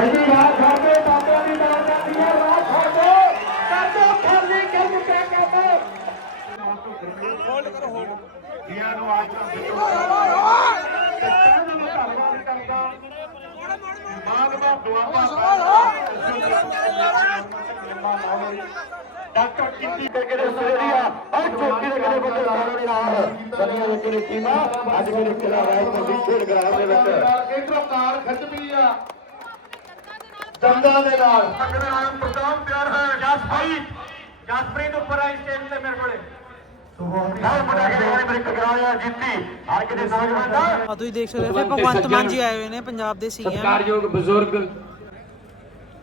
ਪਹਿਲੀ ਵਾਰ ਸਾਡੇ ਬਾਬਿਆਂ ਦੀ ਦਾਲ ਜਾਂਦੀ ਹੈ ਛੱਡੋ ਕਰ ਦੋ ਖਾਲੀ ਕੰਮ ਪੈ ਕੰਮ ਹੋਲਡ ਕਰੋ ਹੋਲਡ ਇਹਨਾਂ ਨੂੰ ਆਜ ਕਰਦਾ ਮਾਲਵਾ ਦੁਆਬਾ ਡਾਕਟਰ ਕਿੰਨੀ ਦੇ ਕਿਹੜੇ ਸਵੇਰੀਆ ਔਰ ਚੋਕੀ ਦੇ ਕਿਹੜੇ ਬੰਦੇ ਸਾਰਿਆਂ ਦੇ ਨਾਲ। ਸਰੀਆਂ ਦੇ ਕਿਹੜੇ ਟੀਮਾਂ? ਅੱਜ ਕਿਹੜੇ ਕਿਲਾ ਰਾਇ ਤੋਂ ਵੀ ਖੇਡ ਗਰਾਊਂਡ ਦੇ ਵਿੱਚ। ਇਧਰੋਂ ਕਾਰ ਖੱਜਵੀ ਆ। ਦੰਦਾਂ ਦੇ ਨਾਲ। ਅਗਰ ਪ੍ਰੋਗਰਾਮ ਤਿਆਰ ਹੈ। ਜਸ ਭਾਈ ਜਸਪ੍ਰੀਤ ਉੱਪਰ ਆਈ ਸਟੇਜ ਤੇ ਮੇਰੇ ਕੋਲੇ। ਨਾਲ ਮੁੰਡਾ ਖੇਡਿਆ ਬ੍ਰਿਕ ਕਰਾਇਆ ਜਿੱਤੀ। ਹਰ ਕਿਤੇ ਨੌਜਵਾਨ ਦਾ। ਆ ਤੁਸੀਂ ਦੇਖ ਸਕਦੇ ਹੋ ਫਿਰ ਭਗਵੰਤ ਮਾਨ ਜੀ ਆਏ ਹੋਏ ਨੇ ਪੰਜਾਬ ਦੇ ਸੀਐਮ। ਸਤਿਕਾਰਯੋਗ ਬਜ਼ੁਰਗ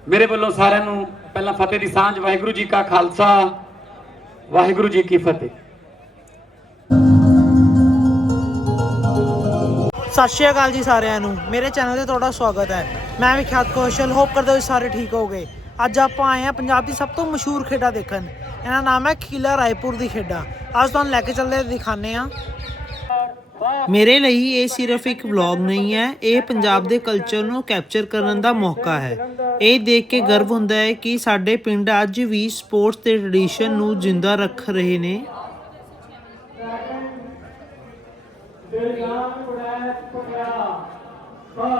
ਮੇਰੇ ਵੱਲੋਂ ਸਾਰਿਆਂ ਨੂੰ ਪਹਿਲਾਂ ਫਤਿਹ ਦੀ ਸਾਂਝ ਵਾਹਿਗੁਰੂ ਜੀ ਕਾ ਖਾਲਸਾ ਵਾਹਿਗੁਰੂ ਜੀ ਕੀ ਫਤਿਹ। ਸਤਿ ਸ਼੍ਰੀ ਅਕਾਲ ਜੀ ਸਾਰਿਆਂ ਨੂੰ। ਮੇਰੇ ਚੈਨਲ ਤੇ ਤੁਹਾਡਾ ਸਵਾਗਤ ਹੈ। ਮੈਂ ਵਿਖਿਆਤ ਕੌਸ਼ਲ ਹੋਪ ਕਰਦਾ ਹਾਂ ਸਾਰੇ ਠੀਕ ਹੋਗੇ ਅੱਜ ਆਪਾਂ ਆਏ ਹਾਂ ਪੰਜਾਬ ਦੀ ਸਭ ਤੋਂ ਮਸ਼ਹੂਰ ਖੇਡਾਂ ਦੇਖਣ। ਇਹਨਾਂ ਦਾ ਨਾਮ ਹੈ ਖੀਲਾ ਰਾਏਪੁਰ ਦੀ ਖੇਡਾਂ। ਅੱਜ ਤੁਹਾਨੂੰ ਲੈ ਕੇ ਚੱਲਦੇ ਦਿਖਾਣੇ ਆ ਮੇਰੇ ਲਈ ਇਹ ਸਿਰਫ ਇੱਕ ਵਲੌਗ ਨਹੀਂ ਹੈ, ਇਹ ਪੰਜਾਬ ਦੇ ਕਲਚਰ ਨੂੰ ਕੈਪਚਰ ਕਰਨ ਦਾ ਮੌਕਾ ਹੈ। ਇਹ ਦੇਖ ਕੇ ਗਰਵ ਹੁੰਦਾ ਹੈ ਕਿ ਸਾਡੇ ਪਿੰਡ ਅੱਜ ਵੀ ਸਪੋਰਟਸ ਤੇ ਟ੍ਰੈਡੀਸ਼ਨ ਨੂੰ ਜਿੰਦਾ ਰੱਖ ਰਹੇ ਨੇ।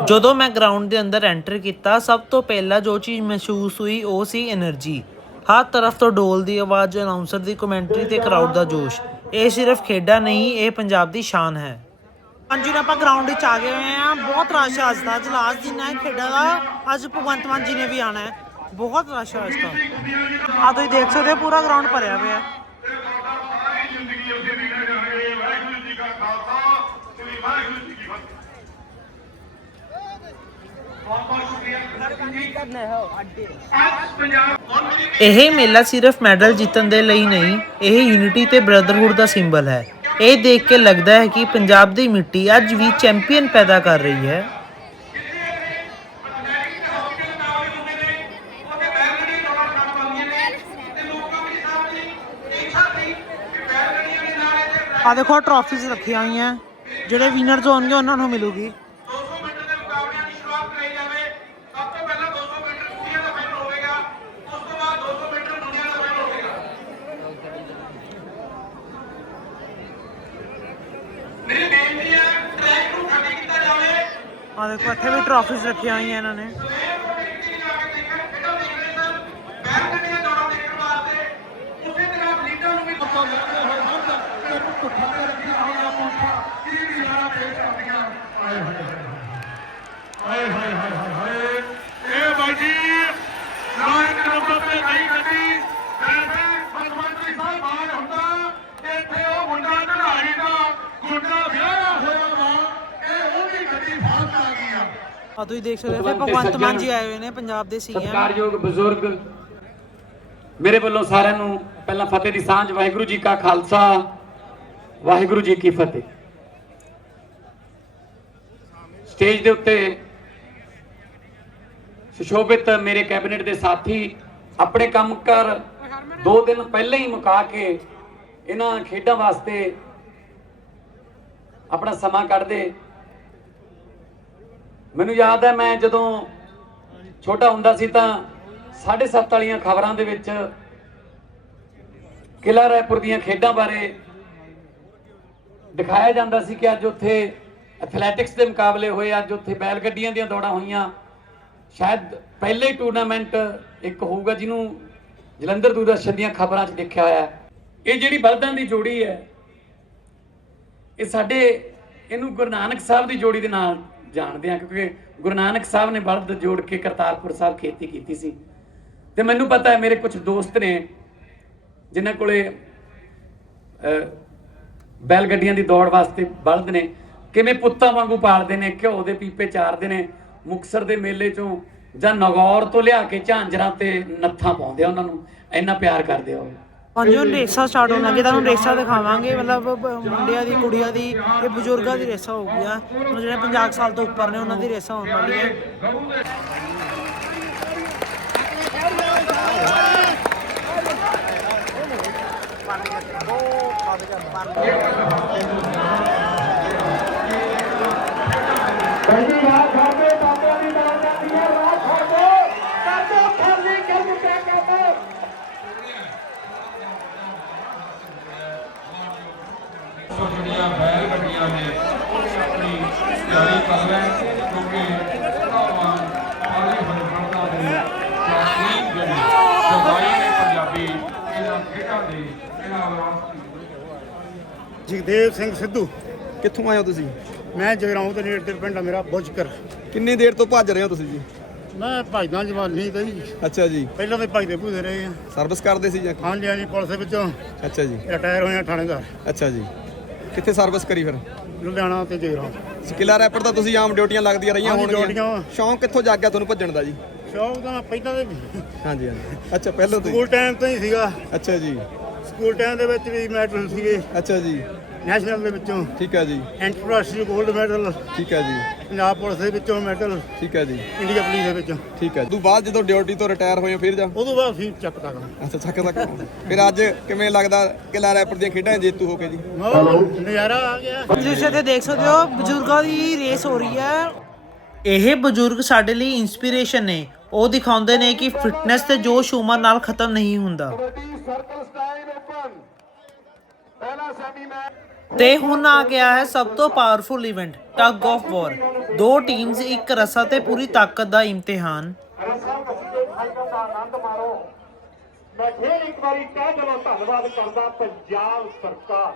ਜਦੋਂ ਮੈਂ ਗਰਾਊਂਡ ਦੇ ਅੰਦਰ ਐਂਟਰ ਕੀਤਾ, ਸਭ ਤੋਂ ਪਹਿਲਾਂ ਜੋ ਚੀਜ਼ ਮਹਿਸੂਸ ਹੋਈ, ਉਹ ਸੀ એનર્ਜੀ ਹਰ ਤਰਫ ਤੋਂ ਡੋਲ ਦੀ ਆਵਾਜ਼ ਅਨਾਉਂਸਰ ਦੀ ਕਮੈਂਟਰੀ ਤੇ ਕਰਾਊਡ ਦਾ ਜੋਸ਼। ਇਹ ਸਿਰਫ ਖੇਡਾਂ ਨਹੀਂ, ਇਹ ਪੰਜਾਬ ਦੀ ਸ਼ਾਨ ਹੈ। ਹਾਂਜੀ ਆਪਾਂ ਗਰਾਊਂਡ ਵਿੱਚ ਆ ਗਏ ਹੋਏ ਆ ਬਹੁਤ ਰਸ਼ ਆਜ ਦਾ ਅੱਜ ਲਾਸਟ ਦਿਨ ਹੈ ਖੇਡਾਂ ਦਾ, ਅੱਜ ਭਗਵੰਤ ਮਾਨ ਜੀ ਨੇ ਵੀ ਆਣਾ ਹੈ। ਬਹੁਤ ਰਸ਼ ਆਜ ਦਾ। ਤਾਂ ਆ ਤੁਸੀਂ ਦੇਖ ਸਕਦੇ ਹੋ, ਪੂਰਾ ਗਰਾਊਂਡ ਭਰਿਆ ਹੋਇਆ ਹੈ। ਇਹ ਮੇਲਾ ਸਿਰਫ ਮੈਡਲ ਜਿੱਤਣ ਦੇ ਲਈ ਨਹੀਂ, ਇਹ ਯੂਨਿਟੀ ਤੇ ਬ੍ਰਦਰਹੁੱਡ ਦਾ ਸਿੰਬਲ ਹੈ। ਇਹ ਦੇਖ ਕੇ ਲੱਗਦਾ ਹੈ ਕਿ ਪੰਜਾਬ ਦੀ ਮਿੱਟੀ ਅੱਜ ਵੀ ਚੈਂਪੀਅਨ ਪੈਦਾ ਕਰ ਰਹੀ ਹੈ। ਆ ਦੇਖੋ ਟਰਾਫੀਜ਼ ਰੱਖੀਆਂ ਹੋਈਆਂ। ਜਿਹੜੇ ਵਿਨਰਸ ਹੋਣਗੇ, ਉਹਨਾਂ ਨੂੰ ਮਿਲੂਗੀ 200 ਮੀਟਰ ਦੇ ਮੁਕਾਬਲਿਆਂ ਦੀ ਸ਼ੁਰੂਆਤ ਕਰਾਈ ਜਾਵੇ ਸਭ ਤੋਂ ਪਹਿਲਾਂ 200 ਮੀਟਰ ਕੁੜੀਆਂ ਦਾ ਫਾਈਨਲ ਹੋਵੇਗਾ ਉਸ ਤੋਂ ਬਾਅਦ 200 ਮੀਟਰ ਮੁੰਡਿਆਂ ਦਾ ਫਾਈਨਲ ਹੋਵੇਗਾ ਮੇਰੀ ਬੇਨਤੀ ਹੈ ਟਰੈਕ ਨੂੰ ਖਾਲੀ ਕੀਤਾ ਜਾਵੇ ਆ ਦੇਖੋ, ਇੱਥੇ ਵੀ ਟਰਾਫੀਜ਼ ਰੱਖੀਆਂ ਹੋਈਆਂ ਇਹਨਾਂ ਨੇ। ਪੁੱਠਾ ਤੇ ਰੱਖਿਆ ਹੋਇਆ ਮੋਠਾ ਕੀ ਨਜ਼ਾਰਾ ਪੇਸ਼ ਕਰਦੀਆਂ ਆਏ ਹਾਏ ਹਾਏ ਹਾਏ ਹਾਏ ਹਾਏ ਇਹ ਬਾਈ ਜੀ ਲਾਇਕ ਨੰਬਰ ਤੇ ਨਹੀਂ ਗੱਡੀ ਵੈਸੇ ਮੁੱਖਮੰਤਰੀ ਸਾਹਿਬ ਬਾਹਰ ਹੁੰਦਾ ਇੱਥੇ ਉਹ ਮੁੰਡਾ ਢਲਾਈ ਦਾ ਗੁੰਡਾ ਵਿਆਹਿਆ ਹੋਇਆ ਵਾ ਇਹ ਉਹ ਵੀ ਗੱਡੀ ਫਾਸ ਆ ਗਈ ਆ ਆ ਤੁਸੀਂ ਦੇਖ ਸਕਦੇ ਹੋ ਭਗਵੰਤ ਮਾਨ ਜੀ ਆਏ ਹੋਏ ਨੇ ਪੰਜਾਬ ਦੇ ਸੀਐਮ ਸਤਿਕਾਰਯੋਗ ਬਜ਼ੁਰਗ ਮੇਰੇ ਵੱਲੋਂ ਸਾਰਿਆਂ ਨੂੰ ਪਹਿਲਾਂ ਫਤਿਹ ਦੀ ਸਾਂਝ ਵਾਹਿਗੁਰੂ ਜੀ ਕਾ ਖਾਲਸਾ ਵਾਹਿਗੁਰੂ ਜੀ ਕੀ ਫਤਿਹ। ਸਟੇਜ ਦੇ ਉੱਤੇ ਸੁਸ਼ੋਭਿਤ ਮੇਰੇ ਕੈਬਨਿਟ ਦੇ ਸਾਥੀ ਆਪਣੇ ਕੰਮ ਕਰ ਦੋ ਦਿਨ ਪਹਿਲਾਂ ਹੀ ਮੁਕਾ ਕੇ ਇਹਨਾਂ ਖੇਡਾਂ ਵਾਸਤੇ ਆਪਣਾ ਸਮਾਂ ਕੱਢਦੇ ਮੈਨੂੰ ਯਾਦ ਹੈ ਮੈਂ ਜਦੋਂ ਛੋਟਾ ਹੁੰਦਾ ਸੀ ਤਾਂ 7:30 ਵਾਲੀਆਂ ਖਬਰਾਂ ਦੇ ਵਿੱਚ ਕਿਲਾ ਰਾਏਪੁਰ ਦੀਆਂ ਖੇਡਾਂ ਬਾਰੇ ਦਿਖਾਇਆ ਜਾਂਦਾ ਸੀ ਕਿ ਅੱਜ ਉੱਥੇ ਐਥਲੈਟਿਕਸ ਦੇ ਮੁਕਾਬਲੇ ਹੋਏ, ਅੱਜ ਉੱਥੇ ਬੈਲ ਗੱਡੀਆਂ ਦੀਆਂ ਦੌੜਾਂ ਹੋਈਆਂ। ਸ਼ਾਇਦ ਪਹਿਲੇ ਟੂਰਨਾਮੈਂਟ ਇੱਕ ਹੋਊਗਾ ਜਿਹਨੂੰ ਜਲੰਧਰ ਦੂਰਦਰਸ਼ਨ ਦੀਆਂ ਖਬਰਾਂ 'ਚ ਦੇਖਿਆ ਹੋਇਆ ਇਹ ਜਿਹੜੀ ਬਲਦਾਂ ਦੀ ਜੋੜੀ ਹੈ, ਇਹ ਸਾਡੇ, ਇਹਨੂੰ ਗੁਰੂ ਨਾਨਕ ਸਾਹਿਬ ਦੀ ਜੋੜੀ ਦੇ ਨਾਲ ਜਾਣਦੇ ਆ ਕਿਉਂਕਿ ਗੁਰੂ ਨਾਨਕ ਸਾਹਿਬ ਨੇ ਬਲਦ ਜੋੜ ਕੇ ਕਰਤਾਰਪੁਰ ਸਾਹਿਬ ਖੇਤੀ ਕੀਤੀ ਸੀ। ਤੇ ਮੈਨੂੰ ਪਤਾ ਹੈ ਮੇਰੇ ਕੁਝ ਦੋਸਤ ਨੇ ਜਿਨ੍ਹਾਂ ਕੋਲੇ ਅਹ, ਬੈਲ ਗੱਡੀਆਂ ਦੀ ਦੌੜ ਵਾਸਤੇ ਬਲਦ ਨੇ ਕਿਵੇਂ ਪੁੱਤਾਂ ਵਾਂਗੂ ਪਾਲਦੇ ਨੇ ਘਿਓ ਦੇ ਪੀਪੇ ਚਾਰਦੇ ਨੇ ਮੁਕਸਰ ਦੇ ਮੇਲੇ ਚੋਂ ਜਾਂ ਨਗੌਰ ਤੋਂ ਲਿਆ ਕੇ ਝਾਂਜਰਾਂ ਤੇ ਨੱਥਾਂ ਪਾਉਂਦੇ ਆ ਉਹਨਾਂ ਨੂੰ ਇੰਨਾ ਪਿਆਰ ਕਰਦੇ ਆ ਉਹ। ਹਾਂਜੀ ਹੁਣ ਰੇਸਾਂ ਸਟਾਰਟ ਹੋਣ ਲੱਗੀ ਤੁਹਾਨੂੰ ਰੇਸਾਂ ਦਿਖਾਵਾਂਗੇ। ਮਤਲਬ ਮੁੰਡਿਆਂ ਦੀ, ਕੁੜੀਆਂ ਦੀ ਤੇ ਬਜ਼ੁਰਗਾਂ ਦੀ ਰੇਸਾਂ ਹੋ ਗਈਆਂ। ਹੁਣ ਜਿਹੜੇ 50 ਸਾਲ ਤੋਂ ਉੱਪਰ ਨੇ, ਉਹਨਾਂ ਦੀ ਰੇਸਾਂ ਹੋਣ ਵਾਲੀਆਂ ਪਹਿਲੀ ਵਾਰ ਸਾਡੇ ਬਾਬਿਆਂ ਦੀ ਦਾਲ ਜਾਂਦੀ ਹੈ ਰਾਹ ਛੱਡੋ ਜਾਰੀ ਕਰ ਰਹੇ ਕਿਉਂਕਿ ਭਰਾਵਾਂ ਵਾਲੀ ਹਰਫਰਦਾ ਦੇ ਸ਼ਾਸਤਰੀ ਜਿਹੜੇ ਸਫ਼ਾਈ ਨੇ ਪੰਜਾਬੀ ਇਹਨਾਂ ਖੇਡਾਂ ਦੇ ਇਹਨਾਂ ਵਾਸਤੇ ਜਗਦੇਵ ਸਿੰਘ ਸਿੱਧੂ ਕਿੱਥੋਂ ਆਏ ਹੋ ਤੁਸੀਂ? ਮੈਂ ਜਗਰਾਉਂ ਦੇ ਨੇੜੇ ਤੇ ਪਿੰਡ ਆ ਮੇਰਾ ਬੁੱਝਕਰ ਕਿੰਨੀ ਦੇਰ ਤੋਂ ਭੱਜ ਰਹੇ ਹੋ ਤੁਸੀਂ ਜੀ? ਮੈਂ ਭਜਦਾ ਜਵਾਨੀ ਤੇ ਜੀ ਅੱਛਾ ਜੀ। ਪਹਿਲਾਂ ਤੇ ਭਜਦੇ ਭੂਦੇ ਰਹੇ ਆ ਸਰਵਿਸ ਕਰਦੇ ਸੀ ਜਾਂ? ਹਾਂਜੀ ਹਾਂਜੀ ਪੁਲਿਸ ਵਿੱਚੋਂ। ਅੱਛਾ ਜੀ। ਰਿਟਾਇਰ ਹੋਏ ਆ ਥਾਣੇਦਾਰ। ਅੱਛਾ ਜੀ। ਕਿੱਥੇ ਸਰਵਿਸ ਕਰੀ ਫਿਰ? ਲੁਧਿਆਣਾ ਤੇ ਜਗਰਾਉਂ ਸਕਿੱਲਾ ਰੈਪਰ ਤਾਂ ਤੁਸੀਂ ਆਮ ਡਿਊਟੀਆਂ ਲੱਗਦੀਆਂ ਰਹੀਆਂ ਹਾਂਜੀ, ਹੋਣਗੀਆਂ। ਡਿਊਟੀਆਂ। ਸ਼ੌਂਕ ਕਿੱਥੋਂ ਜਾਗ ਗਿਆ ਤੁਹਾਨੂੰ ਭੱਜਣ ਦਾ ਜੀ? ਸ਼ੌਕ ਤਾਂ ਪਹਿਲਾਂ ਦੇ ਹਾਂਜੀ ਹਾਂਜੀ। ਅੱਛਾ ਪਹਿਲਾਂ ਤੋਂ ਹੀ। ਸਕੂਲ ਟਾਈਮ ਤੋਂ ਹੀ ਸੀਗਾ। ਅੱਛਾ ਜੀ। ਸਕੂਲ ਟਾਈਮ ਦੇ ਵਿੱਚ ਵੀ ਮੈਡਲ ਸੀਗੇ। ਅੱਛਾ ਜੀ। ਨੈਸ਼ਨਲ ਦੇ ਵਿੱਚੋਂ। ਠੀਕ ਹੈ ਜੀ। ਇੰਟਰਨੈਸ਼ਨਲ 골ਡ ਮੈਡਲ ਠੀਕ ਹੈ ਜੀ। ਪੰਜਾਬ ਪੁਲਿਸ ਦੇ ਵਿੱਚੋਂ ਮੈਡਲ ਠੀਕ ਹੈ ਜੀ। ਇੰਡੀਆ ਪੁਲਿਸ ਦੇ ਵਿੱਚੋਂ। ਠੀਕ ਹੈ। ਤੋਂ ਬਾਅਦ ਜਦੋਂ ਡਿਊਟੀ ਤੋਂ ਰਿਟਾਇਰ ਹੋਏ ਹੋ ਫਿਰ ਜਾ? ਉਦੋਂ ਬਾਅਦ ਫਿਰ ਚੱਕ ਤੱਕ ਅੱਛਾ ਚੱਕ ਤੱਕ ਫਿਰ ਅੱਜ ਕਿਵੇਂ ਲੱਗਦਾ ਕਿਲਾ ਰੈਪਰ ਦੀਆਂ ਖੇਡਾਂ 'ਚ ਜੇਤੂ ਹੋ ਕੇ ਜੀ? ਨਜ਼ਾਰਾ ਆ ਗਿਆ। ਤੁਸੀਂ ਇੱਥੇ ਦੇਖ ਸਕਦੇ ਹੋ ਬਜ਼ੁਰਗਾਂ ਦੀ ਰੇਸ ਹੋ ਰਹੀ ਹੈ। ਇਹ ਬਜ਼ੁਰਗ ਸਾਡੇ ਲਈ ਇਨਸਪੀਰੇਸ਼ਨ ਨੇ। ਉਹ ਦਿਖਾਉਂਦੇ ਨੇ ਕਿ ਫਿਟਨੈਸ ਤੇ ਜੋਸ਼ ਉਮਰ ਨਾਲ ਖਤਮ ਨਹੀਂ ਹੁੰਦਾ ਕਬੱਡੀ ਸਰਕਲ ਸਟਾਈਲ ਓਪਨ ਪਹਿਲਾ ਸੈਮੀ ਮੈਚ ਤੇ ਹੁਣ ਆ ਗਿਆ ਹੈ ਸਭ ਤੋਂ powerful event tug of war ਦੋ ਟੀਮਸ ਇੱਕ ਰਸਾ ਤੇ ਪੂਰੀ ਤਾਕਤ ਦਾ ਇਮਤਿਹਾਨ। ਮੈਂ ਫੇਰ ਇੱਕ ਵਾਰੀ ਕਹਿ ਦੇਵਾਂ, ਧੰਨਵਾਦ ਕਰਦਾ ਪੰਜਾਬ ਸਰਕਾਰ।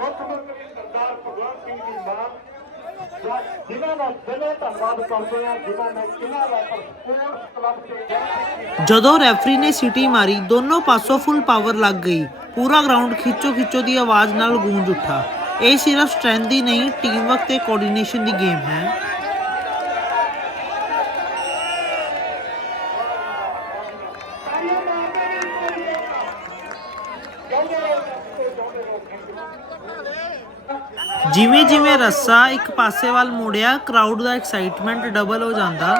ਮੁੱਖ ਮੰਤਰੀ ਸਰਦਾਰ ਭਗਵੰਤ ਸਿੰਘ ਦੀ ਮਾਨ ਜਦੋਂ ਰੈਫਰੀ ਨੇ ਸਿਟੀ ਮਾਰੀ, ਦੋਨੋਂ ਪਾਸੋਂ ਫੁੱਲ ਪਾਵਰ ਲੱਗ ਗਈ। ਪੂਰਾ ਗਰਾਊਂਡ ਖਿੱਚੋ ਖਿੱਚੋ ਦੀ ਆਵਾਜ਼ ਨਾਲ ਗੂੰਜ ਉੱਠਾ। ਇਹ ਸਿਰਫ ਸਟਰੈਂਥ ਦੀ ਨਹੀਂ ਟੀਮ ਵਰਕ ਤੇ ਕੋਆਰਡੀਨੇਸ਼ਨ ਦੀ ਗੇਮ ਹੈ। ਜਿਵੇਂ ਜਿਵੇਂ ਰੱਸਾ ਇੱਕ ਪਾਸੇ ਵੱਲ ਮੁੜਿਆ ਕਰਾਊਡ ਦਾ ਐਕਸਾਈਟਮੈਂਟ ਡਬਲ ਹੋ ਜਾਂਦਾ।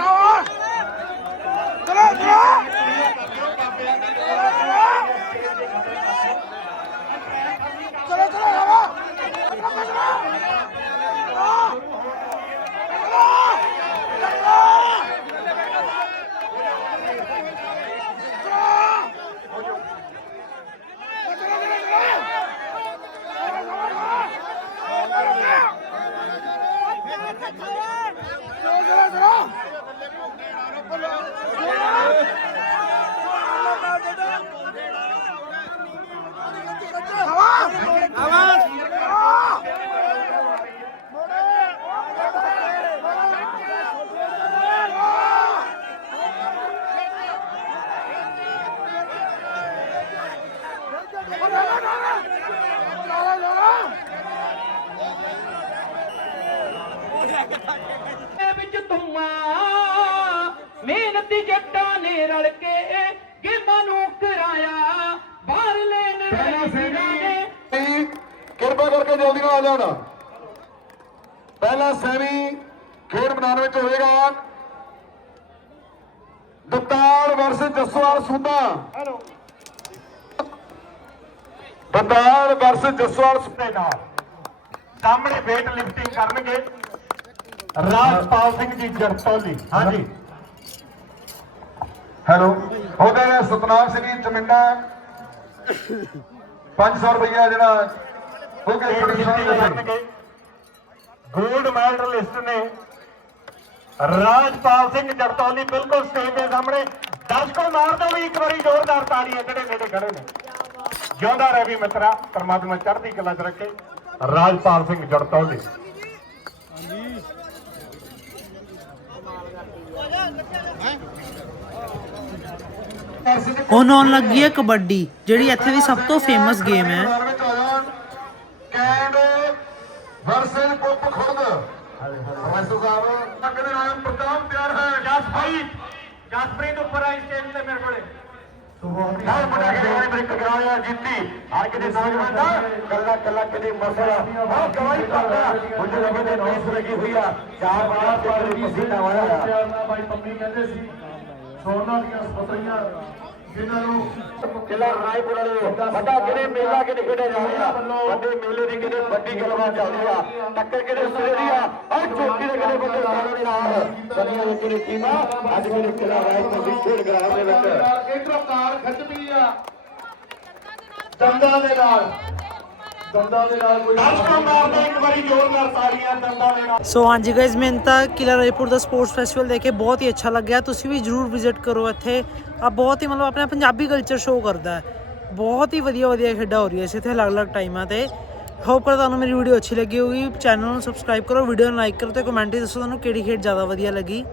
ਰਲ ਕੇ ਗੇਮਾਂ ਨੂੰ ਕਰਾਇਆ। ਬਾਹਰ ਲੈਣ ਪਹਿਲਾ ਵੀਰਾਂ ਨੇ ਕਿਰਪਾ ਕਰਕੇ ਜਲਦੀ ਨਾਲ ਆ ਜਾਣ। ਪਹਿਲਾ ਸੈਮੀ ਖੇਡ ਮੈਦਾਨ ਵਿੱਚ ਹੋਵੇਗਾ ਦਤਾਲ ਵਰਸ ਜਸਵਾਲ ਸੁੰਦਾ ਹੈਲੋ ਦਤਾਲ ਵਰਸ ਜਸਵਾਲ ਸੁੰਦੇ ਨਾਲ ਸਾਹਮਣੇ ਵੇਟ ਲਿਫਟਿੰਗ ਕਰਨਗੇ। ਰਾਜਪਾਲ ਸਿੰਘ ਜੀ ਜਰਤੌਲੀ। ਹਾਂਜੀ। ਹੈਲੋ, ਉਹਦੇ ਸਤਨਾਮ ਸਿੰਘ ਜੀ, ਚਮਿੰਡਾ। 500 ਰੁਪਇਆ ਜਿਹੜਾ ਉਹ ਕਿ ਕਰਨਗੇ ਗੋਲਡ ਮੈਡਲਿਸਟ ਨੇ ਰਾਜਪਾਲ ਸਿੰਘ ਜਰਤੌਲੀ ਬਿਲਕੁਲ ਸਟੇਜ ਦੇ ਸਾਹਮਣੇ। ਦਰਸ਼ਕੋ ਮਾਰ ਦਿਓ ਵੀ ਇੱਕ ਵਾਰੀ ਜ਼ੋਰਦਾਰ ਤਾੜੀਆਂ ਜਿਹੜੇ ਨੇੜੇ ਖੜੇ ਨੇ। ਜਿਉਂਦਾ ਰਹਿ ਵੀ ਮਿੱਤਰਾ, ਪਰਮਾਤਮਾ ਚੜ੍ਹਦੀ ਕਲਾ 'ਚ ਰੱਖੇ। ਰਾਜਪਾਲ ਸਿੰਘ ਜਰਤੌਲੀ ਹੁਣ ਆਉਣ ਲੱਗੀ ਹੈ ਕਬੱਡੀ ਜਿਹੜੀ ਇੱਥੇ ਦੀ ਸਭ ਤੋਂ ਫੇਮਸ ਗੇਮ ਹੈ ਕੈਂਡ ਵਰਸਲ ਕੁੱਪ ਖੁਰਦ ਪ੍ਰੋਫੈਸਰ ਸਾਹਿਬ ਅਗਲੇ ਨਾਮ ਪ੍ਰਤਾਪ ਤਿਆਰ ਹੈ ਜਸ ਭਾਈ ਜਸਪ੍ਰੀਤ ਉੱਪਰ ਆਈ ਸਟੇਜ ਤੇ ਮੇਰੇ ਕੋਲੇ ਨਾਲ ਮੁੰਡਾ ਕੇ ਵਾਲੀ ਕਰਾਇਆ ਜਿੱਤੀ ਅੱਜ ਦੇ ਨੌਜਵਾਨ ਦਾ ਕੱਲਾ ਕੱਲਾ ਕਿਤੇ ਮਸਲਾ ਹਾਂ ਗਵਾਹੀ ਕਰਦਾ ਮੁੰਡੇ ਲੱਗੇ ਤੇ ਨੌਸ ਲੱਗੀ ਹੋਈ ਆ ਚਾਰ ਵਾਰ ਤੇ ਪਸੀਨਾ ਆਇਆ ਭਾਈ ਪੰਮੀ ਕਹਿੰਦੇ ਸੀ ਸੋਨਾ ਦੀਆਂ ਸਪਤਰੀਆਂ ਜਿਨ੍ਹਾਂ ਨੂੰ ਕਿਲਾ ਰਾਏਪੁਰ ਵਾਲੇ ਵੱਡਾ ਕਿਹੜੇ ਮੇਲਾ ਕਿਹੜੇ ਖੇਡਿਆ ਜਾ ਰਿਹਾ ਵੱਡੇ ਮੇਲੇ ਦੀ ਕਿਹੜੇ ਵੱਡੀ ਗੱਲਬਾਤ ਚੱਲ ਰਹੀ ਆ? ਟੱਕਰ ਕਿਹੜੇ ਸਿਰੇ ਦੀ ਆ? ਔਰ ਚੋਟੀ ਦੇ ਕਿਹੜੇ ਵੱਡੇ ਸਾਲਾਂ ਦੇ ਨਾਲ? ਸਦੀਆਂ ਦੇ ਕਿਹੜੇ ਟੀਮਾਂ ਅੱਜ ਕਿਹੜੇ ਕਿਲਾ ਰਾਏਪੁਰ ਦੀ ਖੇਡ ਗਰਾਊਂਡ ਦੇ ਵਿੱਚ? ਇਧਰੋਂ ਕਾਰ ਖੱਜਦੀ ਆ। ਦੰਦਾਂ ਦੇ ਨਾਲ। ਸੋ ਹਾਂਜੀ ਗਾਇਜ਼ ਮੈਨੂੰ ਤਾਂ ਕਿਲਾ ਰਾਏਪੁਰ ਦਾ ਸਪੋਰਟਸ ਫੈਸਟੀਵਲ ਦੇਖ ਕੇ ਬਹੁਤ ਹੀ ਅੱਛਾ ਲੱਗਿਆ। ਤੁਸੀਂ ਵੀ ਜਰੂਰ ਵਿਜ਼ਿਟ ਕਰੋ ਇੱਥੇ। ਆ ਬਹੁਤ ਹੀ ਮਤਲਬ ਆਪਣਾ ਪੰਜਾਬੀ ਕਲਚਰ ਸ਼ੋਅ ਕਰਦਾ ਹੈ। ਬਹੁਤ ਹੀ ਵਧੀਆ ਵਧੀਆ ਖੇਡਾਂ ਹੋ ਰਹੀਆਂ ਸੀ ਇੱਥੇ ਅਲੱਗ-ਅਲੱਗ ਟਾਈਮਾਂ ਤੇ। ਹੋਪ ਕਰ ਤੁਹਾਨੂੰ ਮੇਰੀ ਵੀਡੀਓ ਅੱਛੀ ਲੱਗੀ ਹੋਊਗੀ। ਚੈਨਲ ਨੂੰ ਸਬਸਕ੍ਰਾਈਬ ਕਰੋ ਵੀਡੀਓ ਨੂੰ ਲਾਈਕ ਕਰੋ ਤੇ ਕਮੈਂਟ ਦੱਸੋ ਤੁਹਾਨੂੰ ਕਿਹੜੀ ਖੇਡ ਜ਼ਿਆਦਾ ਵਧੀਆ ਲੱਗੀ।